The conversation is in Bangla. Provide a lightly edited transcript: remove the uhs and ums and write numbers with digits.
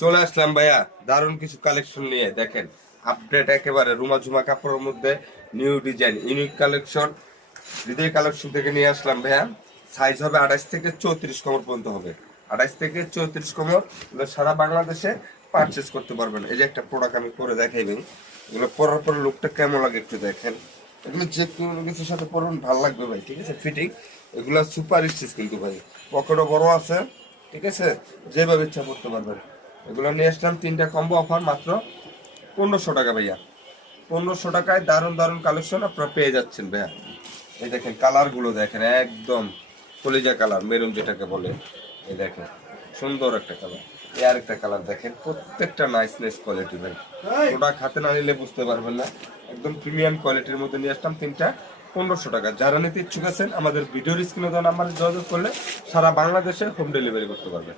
চলে আসলাম ভাইয়া দারুণ কিছু কালেকশন নিয়ে। দেখেন আপডেট একেবারে রুমা ঝুমা কাপড়ের মধ্যে নিউ ডিজাইন ইউনিক কালেকশন হৃদয় কালেকশন থেকে নিয়ে আসলাম ভাইয়া। সাইজ হবে 28 থেকে 34 কোমর পর্যন্ত হবে। 28 থেকে 34 কোমর, এগুলো সারা বাংলাদেশে পারচেস করতে পারবেন। এই যে একটা প্রোডাক্ট আমি করে দেখাইবেন, এগুলো পরার পর লুকটা কেমন লাগে একটু দেখেন। এগুলো যে কোনো কিছুর সাথে পরবেন ভালো লাগবে ভাই, ঠিক আছে। ফিটিং এগুলো সুপার স্টিচ কিন্তু ভাই, পকেটও বড় আছে, ঠিক আছে, যেভাবে ইচ্ছা করতে পারবেন। এগুলো নিয়ে আসলাম তিনটা কম্বো অফার মাত্র 1500 টাকা ভাইয়া। 1500 টাকায় দারুণ দারুণ কালেকশন আপনারা পেয়ে যাচ্ছেন ভাইয়া। এই দেখেন কালার গুলো দেখেন, একদম কলিজা কালার মেরুন যেটাকে বলে। এই দেখেন সুন্দর একটা কালার। এই আরেকটা কালার দেখেন, প্রত্যেকটা নাইসনেস কোয়ালিটি ভাই। প্রোডাক্ট হাতে না নিলে বুঝতে পারবেন না। একদম প্রিমিয়াম কোয়ালিটির মধ্যে নিয়ে আসলাম তিনটা 1500 টাকা। যারা নিতে ইচ্ছুক আছেন আমাদের ভিডিওর স্ক্রিনে দেওয়া নাম্বারে যোগাযোগ করলে সারা বাংলাদেশে হোম ডেলিভারি করতে পারবেন।